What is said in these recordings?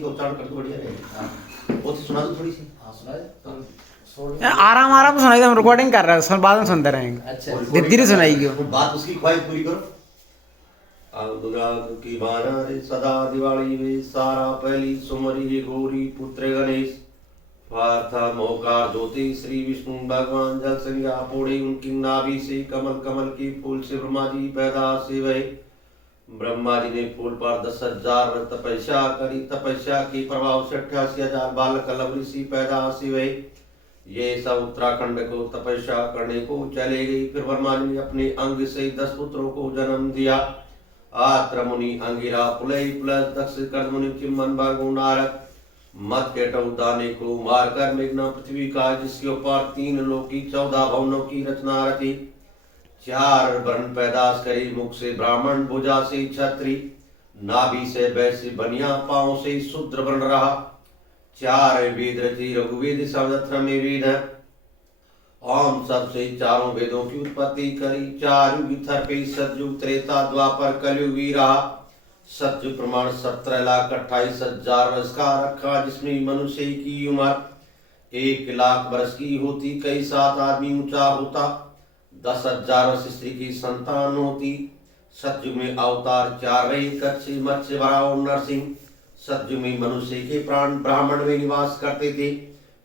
का उच्चारण कर दो बढ़िया रहेगा। वो तो सुना दो थोड़ी सी। हाँ सुना दे। आराम आराम सुनाई, हम रिकॉर्डिंग कर रहे हैं, बाद में सुनते रहेंगे। अच्छा धीरे सुनाइए। बात उसकी ख्वाहिश पूरी करो। अनुराग की बाना रे सदा दिवाली वे सारा पहली सुमरी ये गौरी पुत्र गणेश पार्था मोकार ज्योति श्री विष्णु भगवान जल संज्ञा पोड़े उनकी नाभि से कमल कमल के फूल से ब्रह्मा जी पैदा से वही। ब्रह्मा जी ने फूल पर 10,000 तपस्या करी, तपस्या के प्रभाव से 88,000 बालक कलव ऋषि पैदा से हुए। ये सब उत्तराखंड को तपस्या करने को चले गई। फिर ब्रह्मा जी ने अपने अंग से 10 पुत्रों को जन्म दिया। आत्र मुनि, अंगिरा, पुलय, पुलस, दक्ष, कर्द मुनि, चिम्मन, भर्गु, नारद, मत केटव दाने को मारकर मेघना पृथ्वी का जिसके ऊपर 3 लोकी 14 भवनों की रचना रची। 4 वर्ण पैदाश करे, मुख से ब्राह्मण, भुजा से क्षत्रि, नाभि से वैश्य, बनिया, पांव से शूद्र बन रहा। 4 वेद रची, रघुवेद शब्द में वेद है। ओम सबसे 4 वेदों की उत्पत्ति करी। 4 युग थर्पे, सतयुग, त्रेता, द्वापर, कलयुग भी रहा। सत्युग प्रमाण 17,28,000 वर्ष का रखा, जिसमें मनुष्य की उम्र 1,00,000 वर्ष की होती। कई 7 आदमी ऊंचा होता। 10,000 वर्ष स्त्री की संतान होती। सतयुग में अवतार 4 रहे, कच्छ, मत्स्य, वराह और नरसिंह। सतयुग में मनुष्य के प्राण ब्राह्मण में निवास करते थे।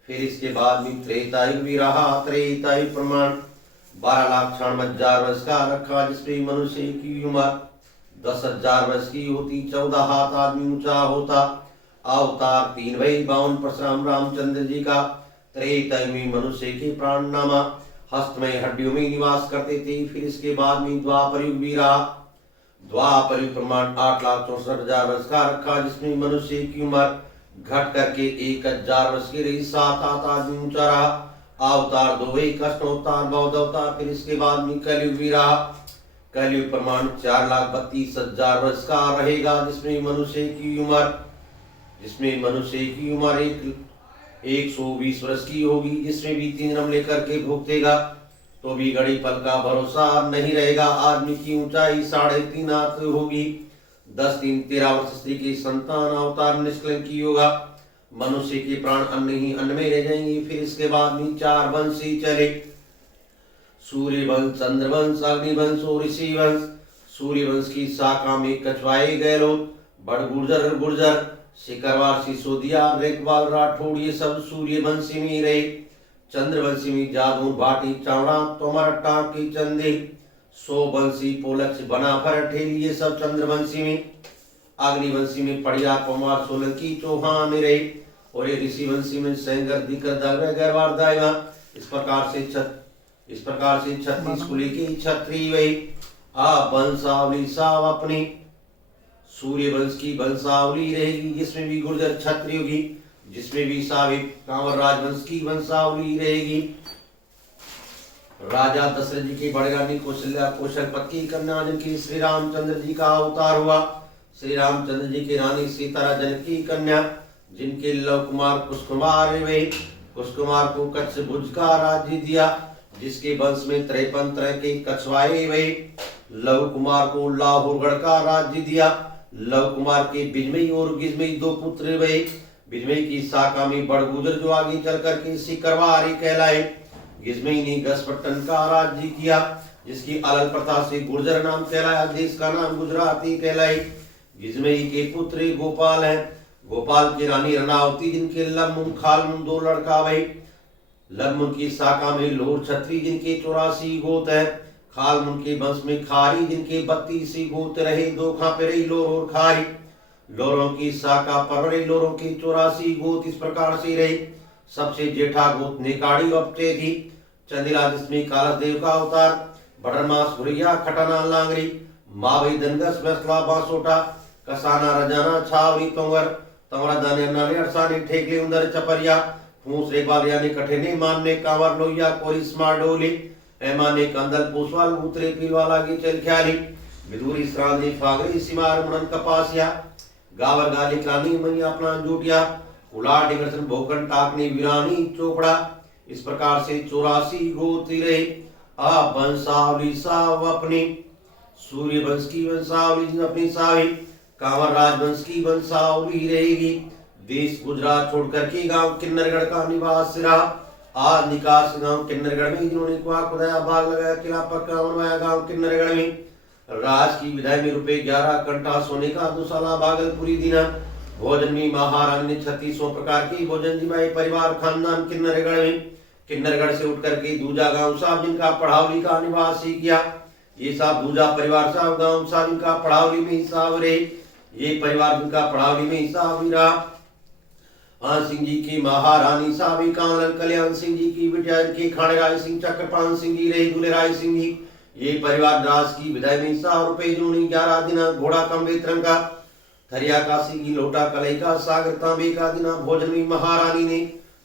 फिर इसके बाद में त्रेतायुग भी रहा। त्रेतायुग प्रमाण 12,96,000 वर्ष का रखा, जिसमें मनुष्य की उम्र 10,000 वर्ष की होती। 14 हाथ आदमी ऊंचा होता। अवतार 3 वही, 52 परशुराम रामचंद्र जी का। त्रेतायुग में मनुष्य के प्राण नामा हस्त में हड्डियों में निवास करते थे। फिर इसके बाद में द्वापर युग भी रहा। द्वापर युग प्रमाण 8,64,000 वर्ष का रखा, जिसमें मनुष्य की उम्र घट करके 1,000 वर्ष की रही। 7 हाथ आदमी ऊंचा रहा। अवतार 2 वही, कृष्ण अवतार, बौद्ध अवतार। फिर इसके बाद में कलयुग भी रहा। कलयुग प्रमाण 4,32,000 वर्ष का रहेगा, जिसमें मनुष्य की उम्र 120 वर्ष की होगी। जिसमें भी 3 रम लेकर के भुगतेगा तो भी घड़ी पल का भरोसा नहीं रहेगा। आदमी की ऊंचाई 3.5 हाथ होगी। 10 3 13 वर्ष स्त्री की संतान अवतार निष्कलंकी होगा। मनुष्य के प्राण अन्न ही अन्न में रह जाएंगे। फिर इसके बाद में 4 वंश ही चले, सूर्य वंश, चंद्र वंश, अग्निवंश और ऋषि वंश। सूर्य वंश की शाखा में कछवाए गहलोत, बड़ गुर्जर, सिकरवार, सिसोदिया, रेखवाल, राठौड़ ये सब सूर्य वंशी में रहे। चंद्रवंशी में जादू, भाटी, चावड़ा, तोमर, टाकी, चंदे, 100 वंशी, पोलक्ष, बना, फरठेल ये सब चंद्रवंशी में। अग्निवंशी में पड़िया, कुमार, सोलंकी, चौहान रहे। और ये ऋषि वंशी में सेंगर, दिकर, दगर, गरवार, दाइवा। इस प्रकार से 36 कुली की क्षत्रिय वही। वंशावली साव अपनी सूर्य वंश की वंशावली रहेगी, जिसमें भी गुर्जर क्षत्रिय होगी। जिसमें भी साविक कांवर राजवंश की वंशावली रहेगी। राजा दशरथ जी की बड़ी रानी कौशल्या कौशलपति की कन्या, जिनकी श्री रामचंद्र जी का अवतार हुआ। श्री रामचंद्र जी की रानी सीता जनक की कन्या, जिनके लव कुमार कुशकुमार वे। कुशकुमार को कच्छ भुज का राज्य दिया, जिसके वंश में 53 तरह के कछवाए वे। लव कुमार को लाहौरगढ़ का राज्य दिया। लव कुमार के बिजमई और गिजमई 2 पुत्र वे। बिजमई की शाखा में बड़गुजर, जो आगे चल करके सिकरवारी कहलाए। गिजमई ने घसपट्टन का राज्य किया, जिसकी अलल प्रथा से गुर्जर नाम कहलाया। देश का नाम गुजराती कहलाई। गिजमई के पुत्र गोपाल हैं। गोपाल की रानी रनावती, जिनके लबमुन खालमुन 2 लड़का भाई। लबमुन की शाखा में लोर छत्री, जिनके 84 गोत हैं। खालमुन के वंश में खारी, जिनके 32 गोत रहे। 2 खापे रही लोर और खारी। लोरों की शाखा परवरी, लोरों की 84 गोत इस प्रकार से रही। सबसे जेठा गोत नेकाड़ी अपटे थी। चंदिला, जिसमें कालस देव का अवतार। बड़रमास, गुरिया, खटाना, लांगरी, मावी, दनगस, वैसला, बांसोटा, कसाना, रजाना, छावरी, तोंगर, तमरा, दाने, नाले, अरसानी, ठेकले, उंदर, चपरिया, फूस, रेबाल यानी कठेने, मानने, कांवर, लोहिया, कोरी, स्मार, डोली, ऐमाने, कंदल, पोसवाल, उतरे, पीलवाला की चल ख्याली, विदुरी, श्रांदी, फागरी, सिमार, मुनन, कपासिया, गावर, गाली, क्लानी, मैया, अपना जोटिया, उलाट, डिगरसन, भोकन, टाकनी, वीरानी, चोपड़ा। इस प्रकार से 84 गोत्र रहे। वंशावली साव अपनी सूर्य वंश की वंशावली अपनी सावी। कांवर राजवंश की वंशावली रहेगी। देश गुजरात छोड़ करके गांव किन्नरगढ़ का निवास रहा। आज निकास गांव किन्नरगढ़ में जिन्होंने कुआ खुदाया, बाग लगाया, किला पक्का बनवाया गांव किन्नरगढ़ में। राज की विदाई में रुपए 11 कंटा सोने का दुसाला भागलपुरी दीना। भोजन में महारानी ने 36 प्रकार की भोजन दिवाई। परिवार खानदान किन्नरगढ़ में। किन्नरगढ़ से उठ करके दूजा गांव साहब जिनका पढ़ावली का निवास ही किया। ये साहब दूजा परिवार साहब गांव साहब जिनका पढ़ावली में ही साहब रहे। ये परिवार जिनका पढ़ावली में ही साहब ही रहा। सिंह जी की महारानी साहब कानन कल्याण सिंह जी की बिटिया के खाड़े राय सिंह चक्रपाल सिंह जी रहे दूल्हे राय सिंह जी। ये परिवार राज की विदाई में 100 रुपए जूनी 11 दिना घोड़ा कम रंग का थरिया काशी की लोटा कलई का सागर तांबे का दिना। भोजन में महारानी ने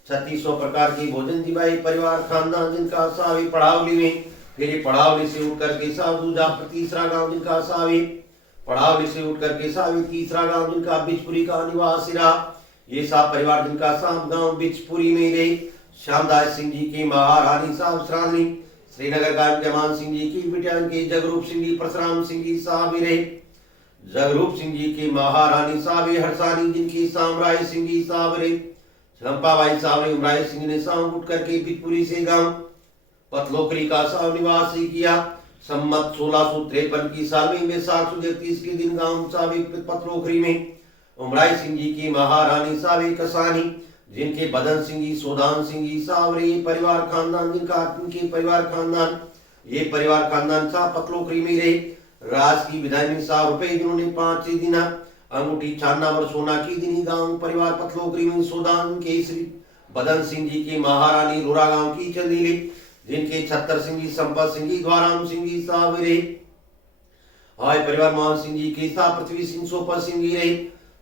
3600 प्रकार की भोजन दिवाई। परिवार खानदान जिनका सावी पढ़ावली में। फिर पढ़ावली से उठ करके साहब दूजा तीसरा गांव जिनका सावी। पढ़ावली से उठ करके सावी तीसरा गांव जिनका बिचपुरी का निवासी रहा। ये साहब परिवार जिनका साहब गांव बिचपुरी में रहे। श्यामदास सिंह जी की महारानी साहब श्रावणी श्रीनगर गांव के मान सिंह जी की बिटिया के जगरूप सिंह जी परशुराम सिंह जी साहब रहे। जगरूप सिंह जी की महारानी साहब हरसानी जिनकी सामराय सिंह जी साहब रहे। चंपाबाई साहब ने उमराय सिंह ने शाम उठ करके बिचपुरी से गांव पतलोकरी का साहब निवास किया। सम्मत 1653 की साल में वैशाख 31 के दिन गांव साहब पतलोकरी में उमराय सिंह जी की महारानी साहब कसानी जिनके बदन सिंह जी सोदान सिंह जी साहब रहे। परिवार खानदान जिनका इनके परिवार खानदान ये परिवार खानदान साहब पतलोकरी में रहे। राज की विदाई में 100 रुपए जिन्होंने 5 दिना अंगूठी छाना और सोना की दिनी गांव परिवार पतलोकरी में सोदान के श्री बदन सिंह जी की महारानी रोरा गांव की चंदीली जिनके 76 सिंह जी संपत सिंह जी द्वाराम सिंह जी साहब रहे। हाय परिवार मोहन सिंह जी के साथ पृथ्वी सिंह सोपत सिंह जी रहे।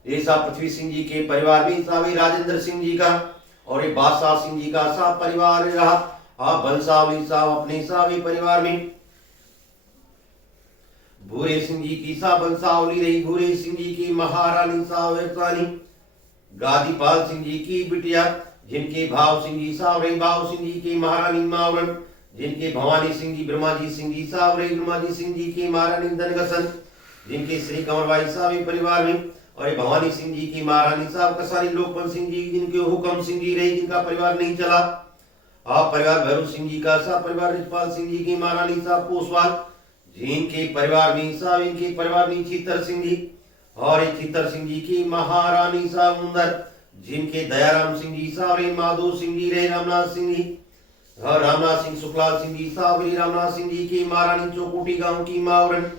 ये साहब पृथ्वी सिंह जी के परिवार में साहब राजेंद्र सिंह जी का और ये बादशाह सिंह जी का साहब परिवार रहा। आप बंसावली साहब अपने साहब परिवार में। भूरे सिंह जी की साहब बंसावली रही। भूरे सिंह जी की महारानी साहब गादीपाल सिंह जी की बिटिया जिनके भाव सिंह जी साहब रही। भाव सिंह जी की महारानी मावरन जिनके भवानी सिंह जी ब्रह्मा जी सिंह जी साहब रही। ब्रह्मा जी सिंह जी की महारानी धनगसन जिनके श्री कंवरबाई साहब परिवार में। और भवानी सिंह जी की महारानी साहब कसारी लोकपन सिंह जी जिनके हुक्म सिंह जी रहे जिनका परिवार नहीं चला। आप परिवार भैरव सिंह जी का साहब परिवार रिजपाल सिंह जी की महारानी साहब पोसवाल जिनके परिवार में साहब इनके परिवार में चित्तर सिंह जी और चित्तर सिंह जी की महारानी साहब मुंदर जिनके दयाराम सिंह जी साहब माधो सिंह जी रहे। रामनाथ सिंह जी और रामनाथ सिंह शुक्लाल सिंह जी साहब रामनाथ सिंह जी की महारानी चौकोटी गांव की मावरन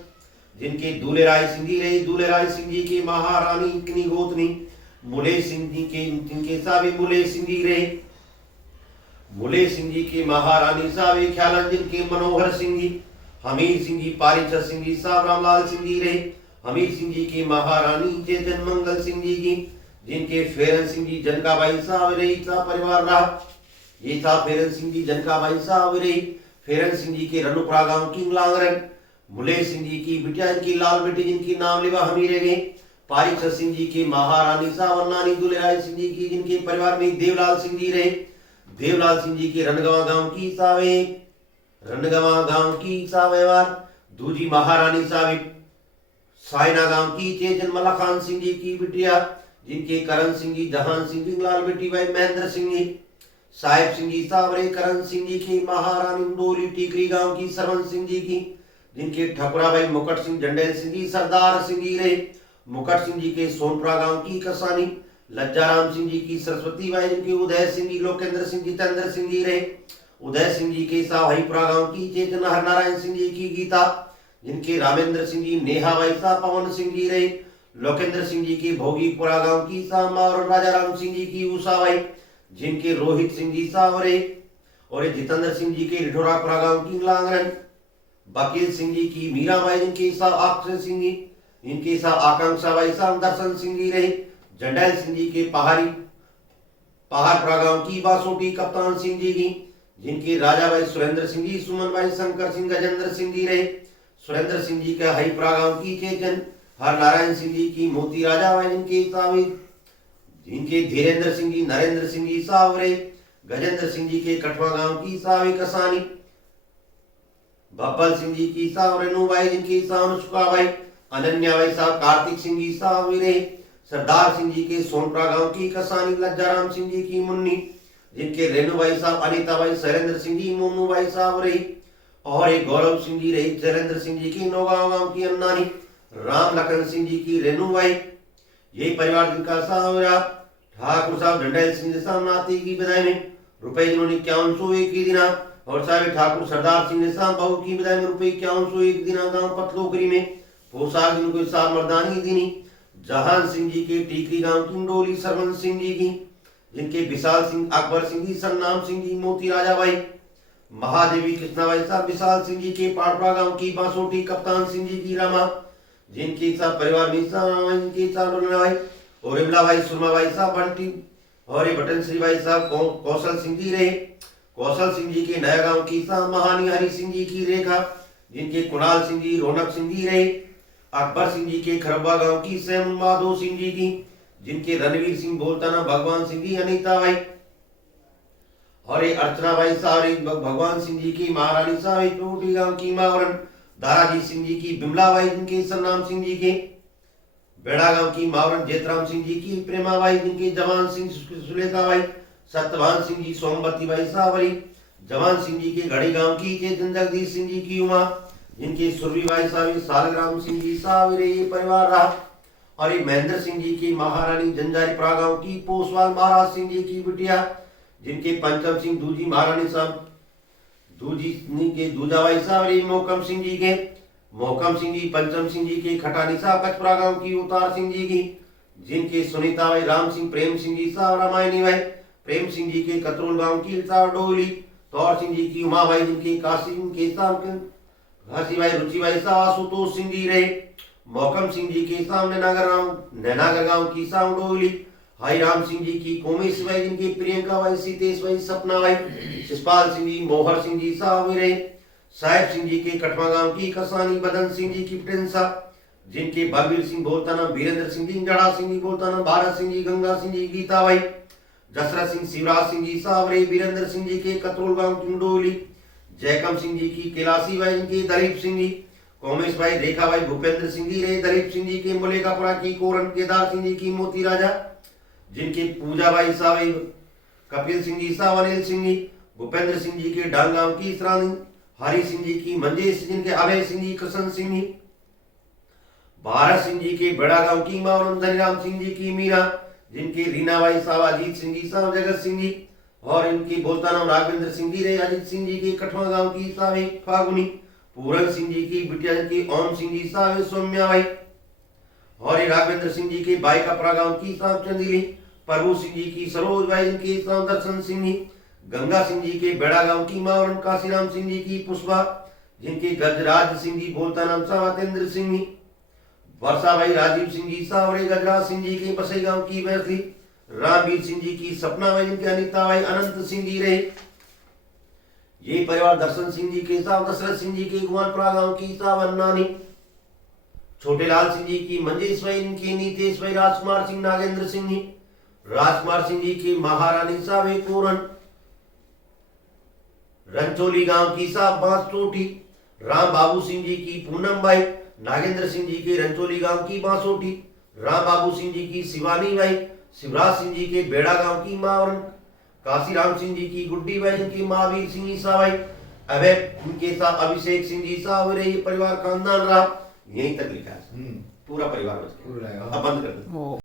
जिनके दूल्हे राय सिंह जी रहे। दूल्हे राय सिंह जी की महारानी इतनी गोतनी मुले सिंह जी के जिनके साहब मुले सिंह जी रहे। मुले सिंह जी की महारानी साहब ख्यालन जिनके मनोहर सिंह जी। हमीर सिंह जी पारिचर सिंह जी साहब रामलाल सिंह जी रहे। हमीर सिंह जी की महारानी चेतन मंगल सिंह जी की जिनके फेरन सिंह जी जनकाबाई साहब रही परिवार रहा। ये था फेरन सिंह जी जनकाबाई साहब रही। फेरन सिंह जी के रनुपुरा गांव की लांगरन। मुले सिंह जी की बिटिया की लाल बेटी जिनकी नाम लेवा हमीर गए। पारिचर सिंह जी की महारानी साहब नानी दुलेराय सिंह जी की जिनके परिवार में देवलाल सिंह जी रहे। देवलाल सिंह जी के रनगवा गांव की सावे रनगवा गांव की सावेवार दूजी महारानी साहब साइना गांव की चेतन मला खान सिंह जी की बिटिया जिनके करण सिंह जी जहान सिंह जी लाल बेटी भाई महेंद्र सिंह जी साहिब सिंह जी सावरे करण सिंह जी की महारानी डोली टीकरी गांव की सरवन सिंह जी की जिनके ठकुरा भाई मुकट सिंह झंडेल सिंह जी सरदार सिंह जी रहे। मुकट सिंह जी के सोनपुरा गांव की कसानी लज्जाराम सिंह जी की सरस्वती बाई जिनके उदय सिंह जी लोकेंद्र सिंह जी चंद्र सिंह जी रहे। उदय सिंह जी के सावहीपुरा गांव की चेतन हरनारायण सिंह जी की गीता जिनके रामेंद्र सिंह जी नेहा बाई सा पवन सिंह जी रहे। लोकेंद्र सिंह जी की भोगीपुरा गांव की सामा और राजा राम सिंह जी की उषा बाई जिनके रोहित सिंह जी साहब रहे। और जितेंद्र सिंह जी के रिठोरापुरा गांव की लांगरन। बकील सिंह जी की मीराबाई जिनके साहब अक्षय सिंह जी इनके साहब आकांक्षा बाई साहब दर्शन सिंह जी रहे। जंडैल सिंह जी के पहाड़पुरा गांव की बासोटी कप्तान सिंह जी की जिनके राजा भाई सुरेंद्र सिंह जी सुमन भाई शंकर सिंह गजेंद्र सिंह जी रहे। सुरेंद्र सिंह जी का हरिपुरा गांव की चेतन हर नारायण सिंह जी की मोती राजा भाई जिनके धीरेन्द्र सिंह जी नरेंद्र सिंह जी साहब रहे। गजेंद्र सिंह जी के कठवा गांव की साहब कसानी बब्बल सिंह जी की साहब रेणु भाई जिनकी साहब शुका भाई अनन्या भाई साहब कार्तिक सिंह जी साहब रहे। सरदार सिंह जी के सोनपुरा गांव की कसानी लज्जाराम सिंह जी की मुन्नी, जिनके रेणु भाई साहब, अनीता भाई, शैलेंद्र सिंह जी, मोनू भाई साहब रही, और एक गौरव सिंह जी रही, जैलेंद्र सिंह जी की नौगांव गांव की अन्नानी, राम लखन सिंह जी की रेणु भाई, यही परिवार जिनका साहब ठाकुर साहब झंडेल सिंह जी साहब नाती की विदाई में रुपए जिन्होंने 5101 की दिना, और साहब ठाकुर सरदार सिंह जी साहब बहू की विदाई में रुपए 5101 दिना गांव पतलोकरी में पोशाक जिनको साहब मर्दानी दीनी, जहान सिंह जी के टीकरी गांव की डोली, सरवंत सिंह जी की, जिनके विशाल सिंह, अकबर सिंह जी, सन्नाम सिंह जी, मोती राजा भाई, महादेवी कृष्णाबाई साहब, विशाल सिंह जी के पाटपा गांव की बासोटी, कप्तान सिंह जी की रामा, जिनके साहब परिवार में जिनके साहब भाई, और इमला भाई, सुरमा भाई साहब बंटी, और ये बटन श्री भाई साहब कौशल सिंह जी रहे, कौशल सिंह जी के नया गांव की साहब महानी हरि सिंह जी की रेखा, जिनके कुणाल सिंह जी, रौनक सिंह जी रहे, अकबर सिंह जी के खरबा गांव की सैम माधो सिंह जी की, जिनके रणवीर सिंह बोलताना, भगवान सिंह जी, अनीता भाई, और ये अर्चना भाई साहब, भगवान सिंह जी की महारानी साहब, टोटी गांव की मावरन, दाराजी सिंह जी की बिमला भाई, जिनके सन्नाम सिंह जी के बेड़ा गांव की मावरन, जेतराम सिंह जी की प्रेमा भाई, जिनके जवान सिंह सुलेखा भाई, सत्यवान सिंह जी, सोमवती भाई साहब, जवान सिंह जी के घड़ी गांव की जगदीश सिंह जी की उमा, जिनके सुरभि भाई साहब, सालग्राम सिंह जी साहब, ये परिवार रहा, और ये महेंद्र सिंह जी की महारानी जंजारी गांव की पोसवाल महाराज सिंह जी की बिटिया, जिनके पंचम सिंह दूजी महारानी साहब, दूजी के दूजाबाई साहब, मोहकम सिंह जी के मोहकम सिंह जी, पंचम सिंह जी के खटानी साहब, कचपुरा गांव की उतार सिंह जी की, जिनके सुनीता भाई, राम सिंह, प्रेम सिंह जी साहब, रामायणी भाई, प्रेम सिंह जी के कतरोल गांव की साहब डोली, तौर सिंह जी की उमा भाई, जिनके काशी के साहब घासी भाई, रुचि भाई साहब, आशुतोष सिंह जी रहे, मोहकम सिंह जी के सामने नैनागर गांव की साहब डोली, हाई राम सिंह जी की कोमेश भाई, जिनके प्रियंका भाई, सीतेश भाई, सपना भाई, शिषपाल सिंह जी, मोहर सिंह जी साहब रहे, साहेब सिंह जी के कटवा गांव की कसानी, बदन सिंह जी की पटेंसा, जिनके बलवीर सिंह बोलताना, वीरेंद्र सिंह जी, जड़ा सिंह जी बोलताना, भारत सिंह जी, गंगा सिंह जी, गीता भाई, जसरत सिंह, शिवराज सिंह जी साहब रहे, वीरेंद्र सिंह जी के कतरोल गांव की डोली, जयकम सिंह जी की कैलासी भाई, जिनके दलीप सिंह जी, कोमेश भाई, रेखा भाई, भूपेंद्र सिंह जी रहे, दलीप सिंह जी के मुलेकापुरा की कोरन, केदार सिंह जी की मोती राजा, जिनके पूजा भाई साहब, कपिल सिंह जी साहब, अनिल सिंह जी, भूपेंद्र सिंह जी के डांगांव की इसरानी, हरि सिंह जी की मंजेश, जिनके अभय सिंह जी, कृष्ण सिंह जी, भारत सिंह जी के बड़ा गांव की मां, और धनीराम सिंह जी की मीरा, जिनके रीना भाई साहब, अजीत सिंह जी साहब, जगत सिंह जी, और इनके बोलता नाम राघवेंद्र सिंह जी रहे, अजीत सिंह जी के कठवा गांव की साहब फागुनी, पूरन सिंह जी की बिटिया, जिनकी ओम सिंह जी साहब, सौम्या भाई, और राघवेंद्र सिंह जी के भाई कपरा गांव की साहब चंदीली, प्रभु सिंह जी की सरोज भाई, जिनके साहब दर्शन सिंह जी, गंगा सिंह जी के बेड़ा गांव की मां, और काशीराम सिंह जी की पुष्पा, जिनके गजराज सिंह जी बोलता नाम साहब अतेंद्र सिंह जी, वर्षा भाई, राजीव सिंह जी साहब, गजराज सिंह जी के बसई गांव की वैसली, रामवीर सिंह जी की सपना भाई, जिनके अनीता भाई, अनंत सिंह जी रहे, ये परिवार दर्शन सिंह जी के साहब, दशरथ सिंह जी के गुमानपुरा गांव की साहब अन्नानी, छोटे लाल सिंह जी की मंजेश भाई, इनके नीतेश भाई, राजकुमार सिंह, नागेंद्र सिंह जी, राजकुमार सिंह जी की महारानी साहब पूरन, रंचोली गांव की साहब बांसोटी, राम बाबू सिंह जी की पूनम भाई, नागेंद्र सिंह जी के रंचोली गांव की बांसोटी, राम बाबू सिंह जी की शिवानी भाई, शिवराज सिंह जी के बेड़ा गांव की मां, और काशीराम सिंह जी की गुड्डी भाई, जिनकी महावीर सिंह जी साहब भाई, अभय उनके साथ अभिषेक सिंह जी साहब रहे, ये परिवार खानदान रहा, यहीं तक लिखा है, पूरा परिवार बच गया। अब बंद कर दो।